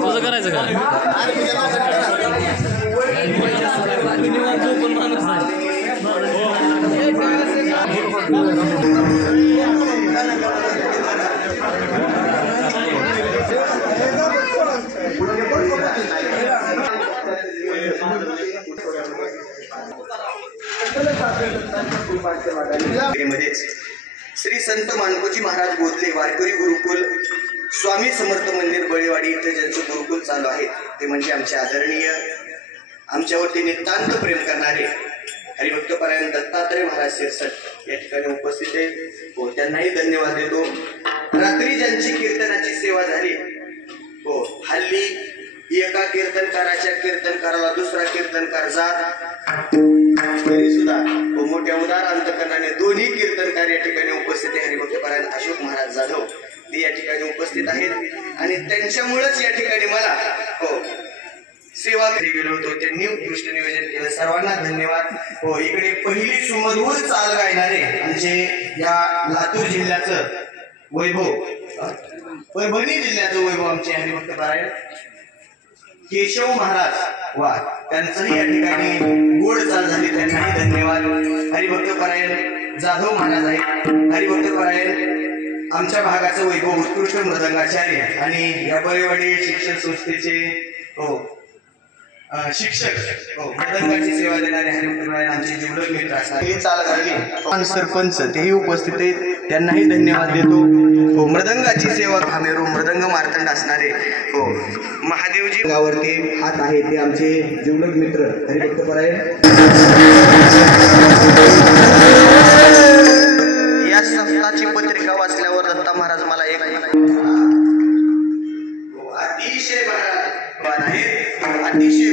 तुझं करायचं का श्री संत मानकोजी महाराज बोधले वारकरी गुरुकुल स्वामी समर्थ मंदिर बळेवाडी इथे ज्यांचं गुरुकुल चालू आहे ते म्हणजे आमचे आदरणीय आमच्यावरती नितांत प्रेम करणारे हरिभक्तपरायण दत्तात्रय महाराज शिरसट या ठिकाणी उपस्थित आहेत हो त्यांनाही धन्यवाद देतो। रात्री ज्यांची कीर्तनाची सेवा झाली हो हल्ली एका कीर्तनकाराच्या कीर्तनकाराला दुसरा कीर्तनकार जात तरी सुद्धा मोठ्या उदार अंतकरणाने दोन्ही कीर्तनकार या ठिकाणी उपस्थित आहे। हरिभक्तपरायण अशोक महाराज जाधव ते या ठिकाणी उपस्थित आहेत आणि त्यांच्यामुळेच या ठिकाणी मला हो सेवा घरी गेलो होतो त्यांनी उत्कृष्ट नियोजन केलं सर्वांना धन्यवाद हो। इकडे पहिली सुमधूर चाल गायणारे म्हणजे या लातूर जिल्ह्याचं वैभव परभणी जिल्ह्याचं वैभव आमचे हरिभक्तपरायण केशव महाराज वा त्यांचंही या ठिकाणी गोड चाल झाली त्यांनाही धन्यवाद। हरिभक्तपरायण जाधव महाराज आहेत हरिभक्तपरायण आमच्या भागाचं वैभव उत्कृष्ट मृदंगाचार्य आणि या बळेवाडी शिक्षण संस्थेचे हो शिक्षक हो मृदंगाची सेवा देणारे हरिभक्तपरायण आमचे जीवलग मित्र असणार ही चाल झाली सरपंच तेही उपस्थित आहेत त्यांनाही धन्यवाद देतो हो। मृदंगाची सेवा खामेरू मृदंग मार्तंड असणारे हो महादेवजी गावावरती हात आहे ते आमचे जीवलग मित्र हरिभक्तपरायण या सप्ताहाची पत्रिका वाचल्यावर दत्ता महाराज मला एक अतिशय महाराज अतिशय